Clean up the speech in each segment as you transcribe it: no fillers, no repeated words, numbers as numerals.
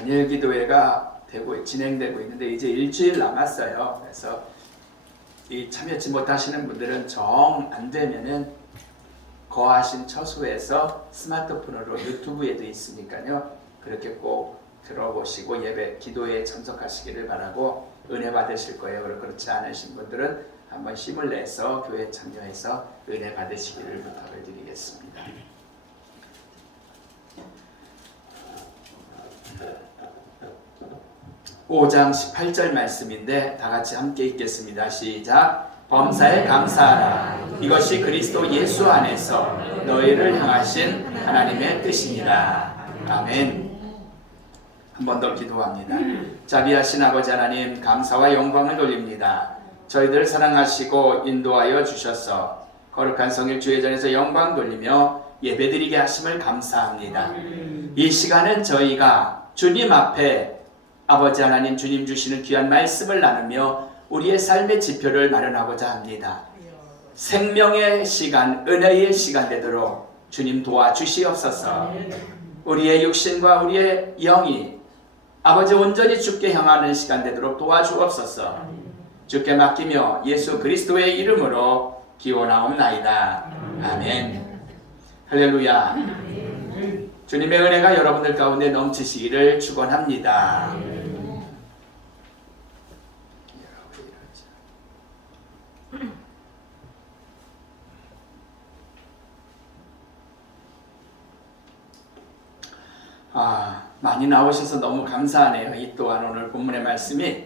단일 기도회가 진행되고 있는데 이제 일주일 남았어요. 그래서 이 참여치 못하시는 분들은 정 안 되면은 거하신 처소에서 스마트폰으로 유튜브에도 있으니까요. 그렇게 꼭 들어보시고 예배 기도에 참석하시기를 바라고 은혜 받으실 거예요. 그렇지 않으신 분들은 한번 힘을 내서 교회 참여해서 은혜 받으시기를 부탁을 드리겠습니다. 5장 18절 말씀인데 다 같이 함께 읽겠습니다. 시작. 범사에 감사하라. 이것이 그리스도 예수 안에서 너희를 향하신 하나님의 뜻이니라. 아멘. 한 번 더 기도합니다. 자비하신 아버지 하나님, 감사와 영광을 돌립니다. 저희들 사랑하시고 인도하여 주셔서 거룩한 성일 주회전에서 영광 돌리며 예배드리게 하심을 감사합니다. 이 시간은 저희가 주님 앞에 아버지 하나님 주님 주시는 귀한 말씀을 나누며 우리의 삶의 지표를 마련하고자 합니다. 생명의 시간, 은혜의 시간 되도록 주님 도와주시옵소서. 우리의 육신과 우리의 영이 아버지 온전히 주께 향하는 시간 되도록 도와주옵소서. 주께 맡기며 예수 그리스도의 이름으로 기원하옵나이다. 아멘. 할렐루야. 주님의 은혜가 여러분들 가운데 넘치시기를 축원합니다. 많이 나오셔서 너무 감사하네요. 이 또한 오늘 본문의 말씀이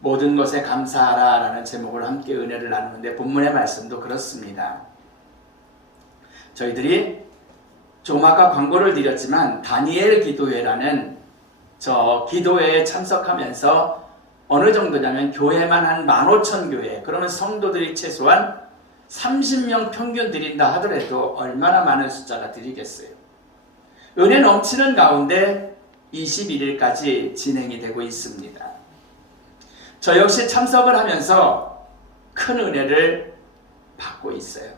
모든 것에 감사하라 라는 제목으로 함께 은혜를 나누는데 본문의 말씀도 그렇습니다. 저희들이 조금 아까 광고를 드렸지만 다니엘 기도회라는 저 기도회에 참석하면서 어느 정도냐면 교회만 한 15,000교회, 그러면 성도들이 최소한 30명 평균 드린다 하더라도 얼마나 많은 숫자가 드리겠어요. 은혜 넘치는 가운데 21일까지 진행이 되고 있습니다. 저 역시 참석을 하면서 큰 은혜를 받고 있어요.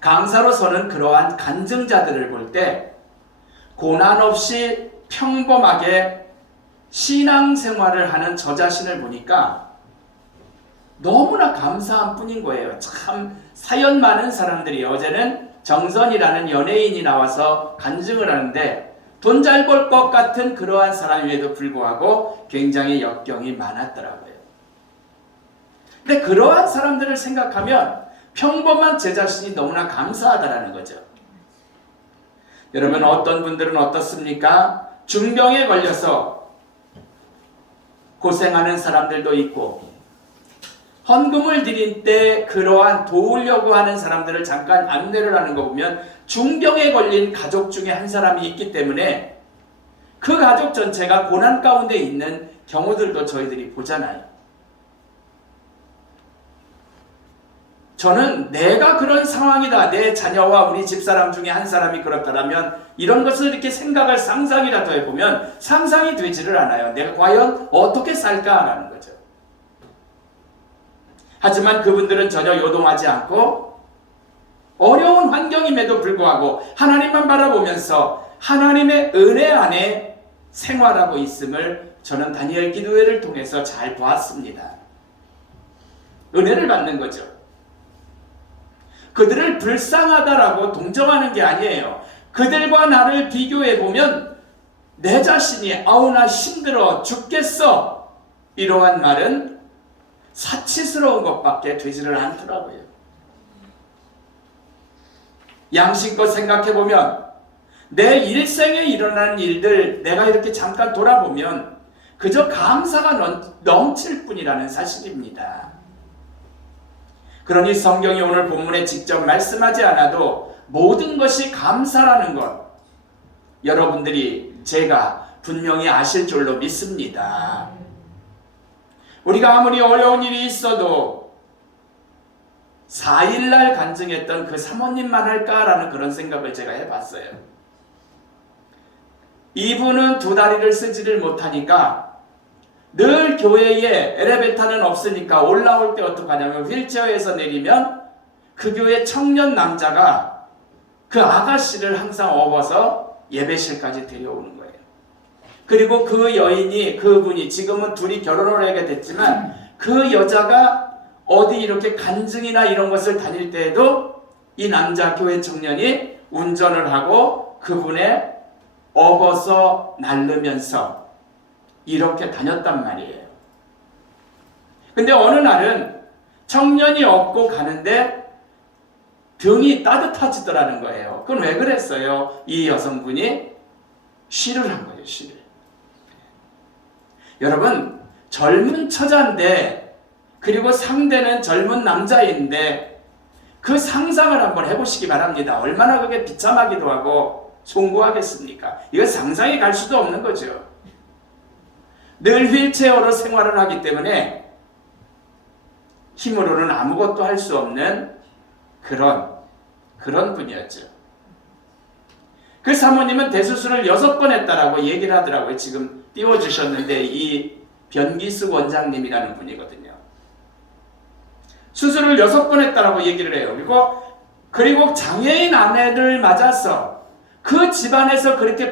강사로서는 그러한 간증자들을 볼 때 고난 없이 평범하게 신앙생활을 하는 저 자신을 보니까 너무나 감사한 뿐인 거예요. 참 사연 많은 사람들이, 어제는 정선이라는 연예인이 나와서 간증을 하는데 돈 잘 벌 것 같은 그러한 사람임에도 불구하고 굉장히 역경이 많았더라고요. 근데 그러한 사람들을 생각하면 평범한 제 자신이 너무나 감사하다라는 거죠. 여러분, 어떤 분들은 어떻습니까? 중병에 걸려서 고생하는 사람들도 있고, 헌금을 드릴 때 그러한 도우려고 하는 사람들을 잠깐 안내를 하는 거 보면 중병에 걸린 가족 중에 한 사람이 있기 때문에 그 가족 전체가 고난 가운데 있는 경우들도 저희들이 보잖아요. 저는 내가 그런 상황이다, 내 자녀와 우리 집사람 중에 한 사람이 그렇다면 이런 것을 이렇게 생각을 상상이라도 해보면 상상이 되지를 않아요. 내가 과연 어떻게 살까라는 거죠. 하지만 그분들은 전혀 요동하지 않고 어려운 환경임에도 불구하고 하나님만 바라보면서 하나님의 은혜 안에 생활하고 있음을 저는 다니엘 기도회를 통해서 잘 보았습니다. 은혜를 받는 거죠. 그들을 불쌍하다라고 동정하는 게 아니에요. 그들과 나를 비교해보면 내 자신이 아우 나 힘들어 죽겠어, 이러한 말은 사치스러운 것밖에 되지를 않더라고요. 양심껏 생각해보면 내 일생에 일어나는 일들 내가 이렇게 잠깐 돌아보면 그저 감사가 넘칠 뿐이라는 사실입니다. 그러니 성경이 오늘 본문에 직접 말씀하지 않아도 모든 것이 감사라는 것, 여러분들이 제가 분명히 아실 줄로 믿습니다. 우리가 아무리 어려운 일이 있어도 4일날 간증했던 그 사모님만 할까라는 그런 생각을 제가 해봤어요. 이분은 두 다리를 쓰지를 못하니까 늘 교회에 엘리베이터는 없으니까 올라올 때 어떡하냐면 휠체어에서 내리면 그 교회 청년 남자가 그 아가씨를 항상 업어서 예배실까지 데려오는 거예요. 그리고 그 여인이, 그분이 지금은 둘이 결혼을 하게 됐지만 그 여자가 어디 이렇게 간증이나 이런 것을 다닐 때에도 이 남자 교회 청년이 운전을 하고 그분의 업어서 날르면서 이렇게 다녔단 말이에요. 근데 어느 날은 청년이 업고 가는데 등이 따뜻해지더라는 거예요. 그건 왜 그랬어요? 이 여성분이 쉬를 한 거예요. 쉬를. 여러분, 젊은 처자인데 그리고 상대는 젊은 남자인데 그 상상을 한번 해보시기 바랍니다. 얼마나 그게 비참하기도 하고 송구하겠습니까? 이거 상상이 갈 수도 없는 거죠. 늘 휠체어로 생활을 하기 때문에 힘으로는 아무것도 할 수 없는 그런 분이었죠. 그 사모님은 대수술을 6번 했다라고 얘기를 하더라고요. 지금 띄워주셨는데 이 변기숙 원장님이라는 분이거든요. 수술을 6번 했다라고 얘기를 해요. 그리고 장애인 아내를 맞아서 그 집안에서 그렇게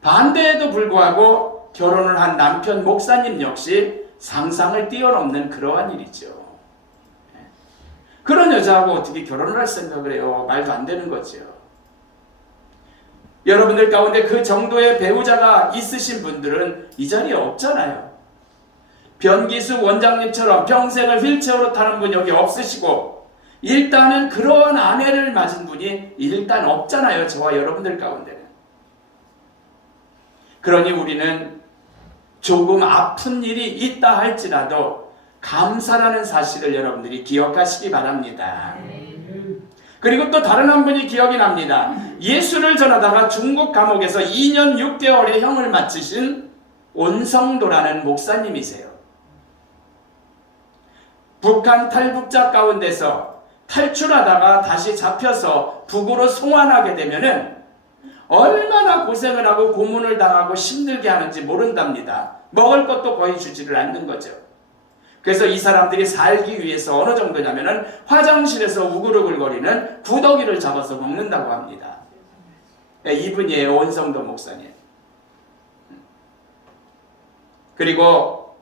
반대에도 불구하고 결혼을 한 남편 목사님 역시 상상을 뛰어넘는 그러한 일이죠. 그런 여자하고 어떻게 결혼을 할 생각을 해요? 말도 안 되는 거죠. 여러분들 가운데 그 정도의 배우자가 있으신 분들은 이 자리에 없잖아요. 변기숙 원장님처럼 평생을 휠체어로 타는 분 여기 없으시고 일단은 그러한 아내를 맞은 분이 일단 없잖아요. 저와 여러분들 가운데는. 그러니 우리는 조금 아픈 일이 있다 할지라도 감사라는 사실을 여러분들이 기억하시기 바랍니다. 그리고 또 다른 한 분이 기억이 납니다. 예수를 전하다가 중국 감옥에서 2년 6개월의 형을 마치신 온성도라는 목사님이세요. 북한 탈북자 가운데서 탈출하다가 다시 잡혀서 북으로 송환하게 되면은 얼마나 고생을 하고 고문을 당하고 힘들게 하는지 모른답니다. 먹을 것도 거의 주지를 않는 거죠. 그래서 이 사람들이 살기 위해서 어느 정도냐면은 화장실에서 우글우글거리는 구더기를 잡아서 먹는다고 합니다. 이분이에요. 온성도 목사님. 그리고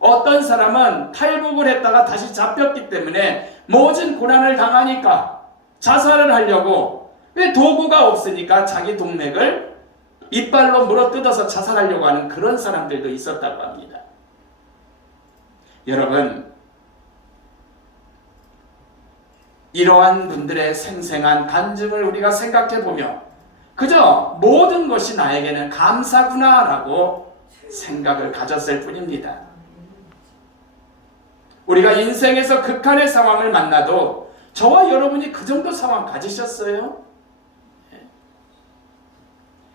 어떤 사람은 탈북을 했다가 다시 잡혔기 때문에 모진 고난을 당하니까 자살을 하려고, 왜 도구가 없으니까 자기 동맥을 이빨로 물어뜯어서 자살하려고 하는 그런 사람들도 있었다고 합니다. 여러분, 이러한 분들의 생생한 간증을 우리가 생각해보며 그저 모든 것이 나에게는 감사구나라고 생각을 가졌을 뿐입니다. 우리가 인생에서 극한의 상황을 만나도 저와 여러분이 그 정도 상황 가지셨어요?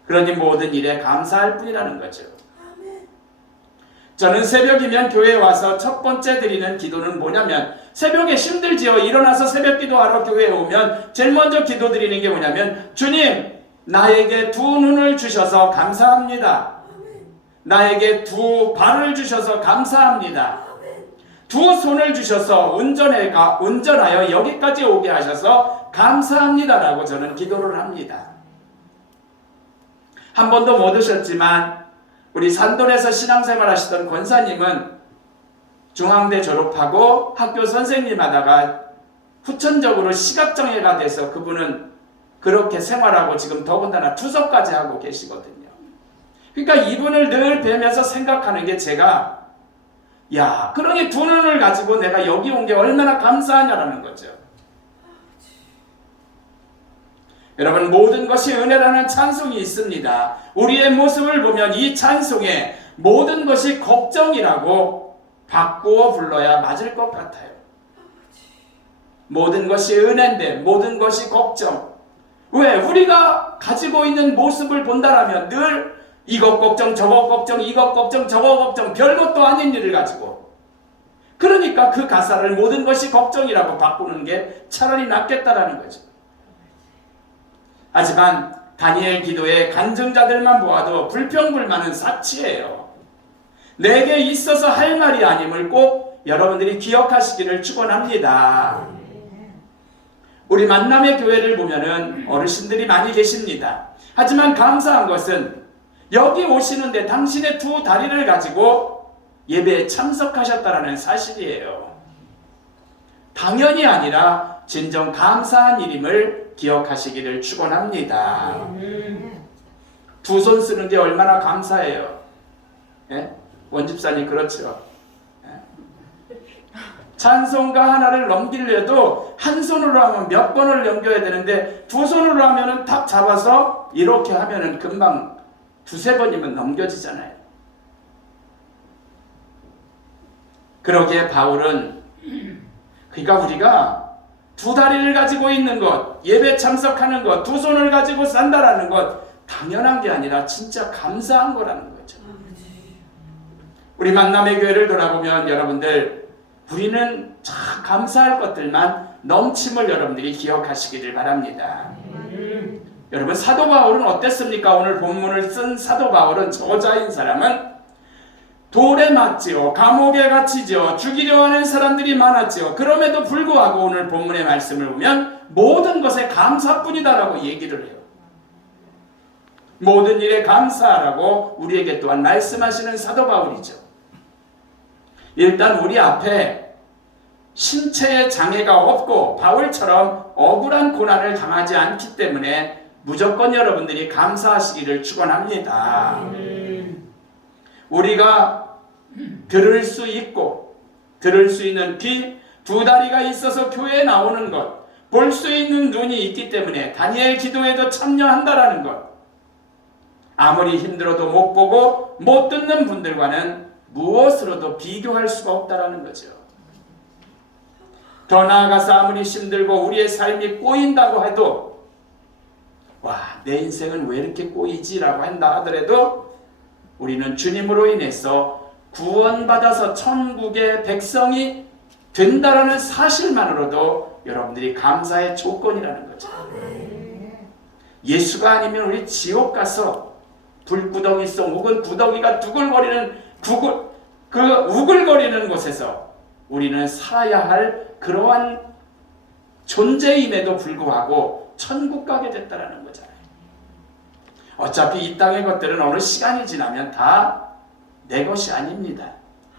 그러니 모든 일에 감사할 뿐이라는 거죠. 저는 새벽이면 교회에 와서 첫 번째 드리는 기도는 뭐냐면, 새벽에 힘들지요. 일어나서 새벽 기도하러 교회에 오면 제일 먼저 기도 드리는 게 뭐냐면, 주님, 나에게 두 눈을 주셔서 감사합니다. 나에게 두 발을 주셔서 감사합니다. 두 손을 주셔서 운전하여 여기까지 오게 하셔서 감사합니다라고 저는 기도를 합니다. 한 번도 못 오셨지만 우리 산돈에서 신앙생활 하시던 권사님은 중앙대 졸업하고 학교 선생님 하다가 후천적으로 시각장애가 돼서 그분은 그렇게 생활하고 지금 더군다나 투석까지 하고 계시거든요. 그러니까 이분을 늘 뵈면서 생각하는 게, 제가 그러니 두 눈을 가지고 내가 여기 온 게 얼마나 감사하냐라는 거죠. 여러분, 모든 것이 은혜라는 찬송이 있습니다. 우리의 모습을 보면 이 찬송에 모든 것이 걱정이라고 바꾸어 불러야 맞을 것 같아요. 모든 것이 은혜인데 모든 것이 걱정. 왜? 우리가 가지고 있는 모습을 본다라면 늘 이것 걱정, 저것 걱정, 이것 걱정, 저것 걱정, 별것도 아닌 일을 가지고, 그러니까 그 가사를 모든 것이 걱정이라고 바꾸는 게 차라리 낫겠다라는 거죠. 하지만 다니엘 기도의 간증자들만 보아도 불평불만은 사치예요. 내게 있어서 할 말이 아님을 꼭 여러분들이 기억하시기를 축원합니다. 우리 만남의 교회를 보면은 어르신들이 많이 계십니다. 하지만 감사한 것은 여기 오시는데 당신의 두 다리를 가지고 예배에 참석하셨다라는 사실이에요. 당연히 아니라 진정 감사한 일임을 기억하시기를 축원합니다. 두 손 쓰는 게 얼마나 감사해요. 예? 원집사님 그렇죠. 예? 찬송가 하나를 넘기려도 한 손으로 하면 몇 번을 넘겨야 되는데 두 손으로 하면은 탁 잡아서 이렇게 하면은 금방 두세 번이면 넘겨지잖아요. 그러기에 바울은 그러니까 우리가 두 다리를 가지고 있는 것, 예배 참석하는 것, 두 손을 가지고 산다라는 것 당연한 게 아니라 진짜 감사한 거라는 거죠. 우리 만남의 교회를 돌아보면 여러분들 우리는 참 감사할 것들만 넘침을 여러분들이 기억하시기를 바랍니다. 여러분 사도 바울은 어땠습니까? 오늘 본문을 쓴 사도 바울은 저자인 사람은 돌에 맞지요, 감옥에 갇히지요, 죽이려 하는 사람들이 많았지요. 그럼에도 불구하고 오늘 본문의 말씀을 보면 모든 것에 감사뿐이다라고 얘기를 해요. 모든 일에 감사하라고 우리에게 또한 말씀하시는 사도 바울이죠. 일단 우리 앞에 신체의 장애가 없고 바울처럼 억울한 고난을 당하지 않기 때문에 무조건 여러분들이 감사하시기를 축원합니다. 우리가 들을 수 있고 들을 수 있는 귀, 두 다리가 있어서 교회에 나오는 것, 볼 수 있는 눈이 있기 때문에 다니엘 기도에도 참여한다라는 것, 아무리 힘들어도 못 보고 못 듣는 분들과는 무엇으로도 비교할 수가 없다라는 거죠. 더 나아가서 아무리 힘들고 우리의 삶이 꼬인다고 해도 와, 내 인생은 왜 이렇게 꼬이지? 라고 한다 하더라도 우리는 주님으로 인해서 구원받아서 천국의 백성이 된다라는 사실만으로도 여러분들이 감사의 조건이라는 거죠. 예수가 아니면 우리 지옥 가서 불구덩이 속 혹은 구덩이가 두글거리는 그 우글거리는 곳에서 우리는 살아야 할 그러한 존재임에도 불구하고 천국 가게 됐다라는 거잖아요. 어차피 이 땅의 것들은 어느 시간이 지나면 다 내 것이 아닙니다.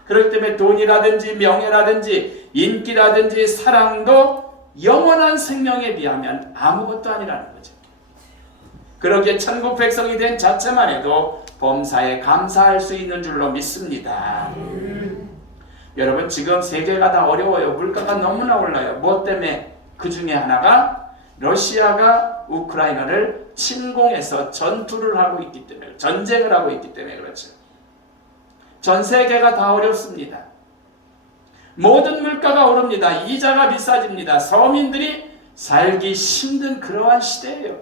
그렇기 때문에 돈이라든지 명예라든지 인기라든지 사랑도 영원한 생명에 비하면 아무것도 아니라는 거죠. 그러기에 천국 백성이 된 자체만 해도 범사에 감사할 수 있는 줄로 믿습니다. 여러분 지금 세계가 다 어려워요. 물가가 너무나 올라요. 무엇 때문에? 그 중에 하나가 러시아가 우크라이나를 침공해서 전투를 하고 있기 때문에, 전쟁을 하고 있기 때문에 그렇죠. 전 세계가 다 어렵습니다. 모든 물가가 오릅니다. 이자가 비싸집니다. 서민들이 살기 힘든 그러한 시대예요.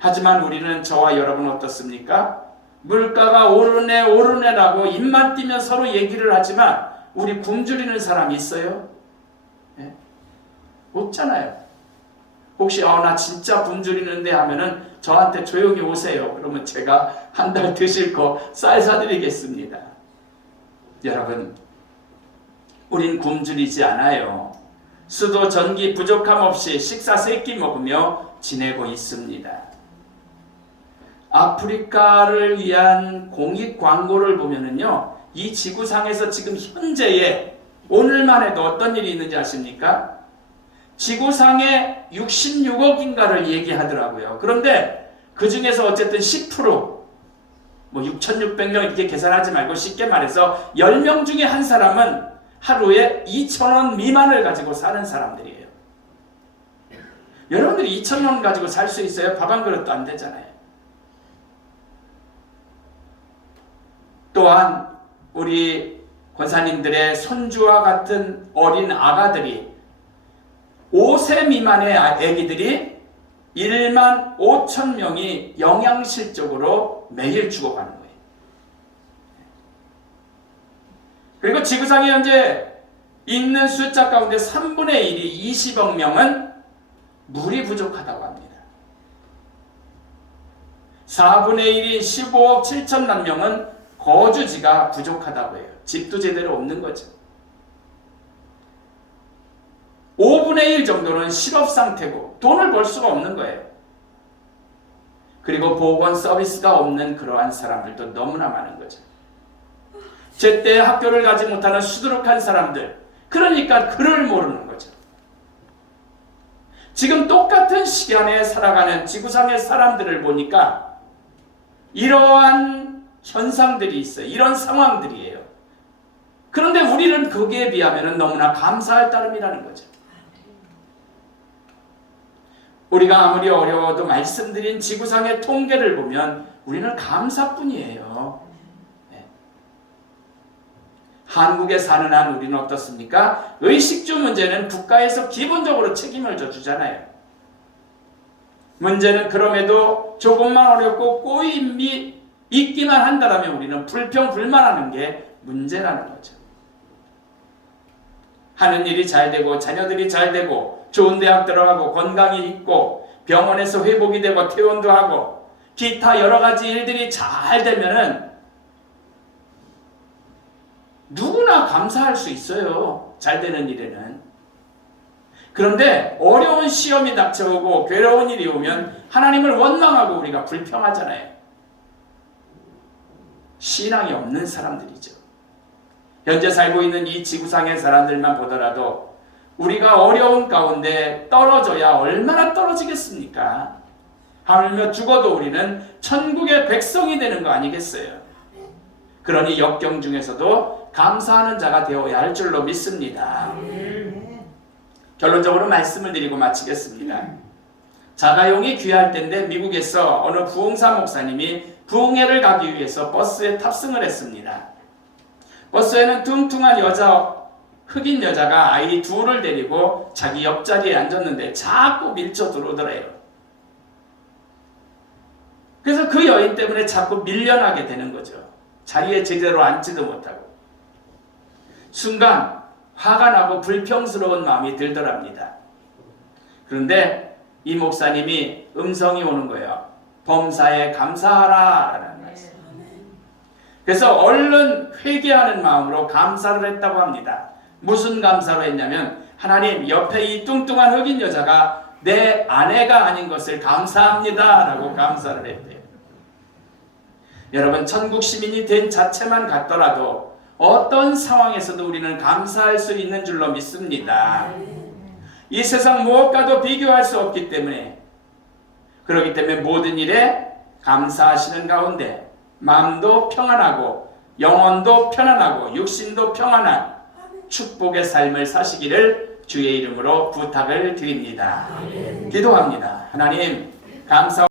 하지만 우리는 저와 여러분 어떻습니까? 물가가 오르네라고 입만 띄면 서로 얘기를 하지만 우리 굶주리는 사람이 있어요? 네? 없잖아요. 혹시 나 진짜 굶주리는데 하면은 저한테 조용히 오세요. 그러면 제가 한 달 드실 거 쌀 사드리겠습니다. 여러분, 우린 굶주리지 않아요. 수도 전기 부족함 없이 식사 3끼 먹으며 지내고 있습니다. 아프리카를 위한 공익 광고를 보면은요, 이 지구상에서 지금 현재의 오늘만 해도 어떤 일이 있는지 아십니까? 지구상에 66억인가를 얘기하더라고요. 그런데 그 중에서 어쨌든 10%, 6,600명 이렇게 계산하지 말고 쉽게 말해서 10명 중에 한 사람은 하루에 2,000원 미만을 가지고 사는 사람들이에요. 여러분들이 2,000원 가지고 살 수 있어요? 밥 한 그릇도 안 되잖아요. 또한 우리 권사님들의 손주와 같은 어린 아가들이 5세 미만의 아기들이 15,000명이 영양실적으로 매일 죽어가는 거예요. 그리고 지구상에 현재 있는 숫자 가운데 3분의 1이 20억 명은 물이 부족하다고 합니다. 4분의 1인 15억 7천만 명은 거주지가 부족하다고 해요. 집도 제대로 없는 거죠. 5분의 1 정도는 실업 상태고 돈을 벌 수가 없는 거예요. 그리고 보건 서비스가 없는 그러한 사람들도 너무나 많은 거죠. 제때 학교를 가지 못하는 수두룩한 사람들, 그러니까 글을 모르는 거죠. 지금 똑같은 시간에 살아가는 지구상의 사람들을 보니까 이러한 현상들이 있어요. 이런 상황들이에요. 그런데 우리는 거기에 비하면 너무나 감사할 따름이라는 거죠. 우리가 아무리 어려워도 말씀드린 지구상의 통계를 보면 우리는 감사뿐이에요. 네. 한국에 사는 한 우리는 어떻습니까? 의식주 문제는 국가에서 기본적으로 책임을 져주잖아요. 문제는 그럼에도 조금만 어렵고 꼬임이 있기만 한다면 우리는 불평불만하는 게 문제라는 거죠. 하는 일이 잘 되고 자녀들이 잘 되고 좋은 대학 들어가고 건강이 있고 병원에서 회복이 되고 퇴원도 하고 기타 여러 가지 일들이 잘 되면은 누구나 감사할 수 있어요. 잘 되는 일에는. 그런데 어려운 시험이 닥쳐오고 괴로운 일이 오면 하나님을 원망하고 우리가 불평하잖아요. 신앙이 없는 사람들이죠. 현재 살고 있는 이 지구상의 사람들만 보더라도 우리가 어려운 가운데 떨어져야 얼마나 떨어지겠습니까? 하물며 죽어도 우리는 천국의 백성이 되는 거 아니겠어요? 그러니 역경 중에서도 감사하는 자가 되어야 할 줄로 믿습니다. 결론적으로 말씀을 드리고 마치겠습니다. 자가용이 귀할 때인데 미국에서 어느 부흥사 목사님이 부흥회를 가기 위해서 버스에 탑승을 했습니다. 버스에는 뚱뚱한 흑인 여자가 아이 둘을 데리고 자기 옆자리에 앉았는데 자꾸 밀쳐 들어오더래요. 그래서 그 여인 때문에 자꾸 밀려나게 되는 거죠. 자리에 제대로 앉지도 못하고. 순간 화가 나고 불평스러운 마음이 들더랍니다. 그런데 이 목사님이 음성이 오는 거예요. 범사에 감사하라 라는 말씀. 그래서 얼른 회개하는 마음으로 감사를 했다고 합니다. 무슨 감사로 했냐면 하나님, 옆에 이 뚱뚱한 흑인 여자가 내 아내가 아닌 것을 감사합니다 라고 감사를 했대요. 여러분, 천국 시민이 된 자체만 같더라도 어떤 상황에서도 우리는 감사할 수 있는 줄로 믿습니다. 이 세상 무엇과도 비교할 수 없기 때문에, 그렇기 때문에 모든 일에 감사하시는 가운데 마음도 평안하고 영혼도 편안하고 육신도 평안한 축복의 삶을 사시기를 주의 이름으로 부탁을 드립니다. 기도합니다. 하나님, 감사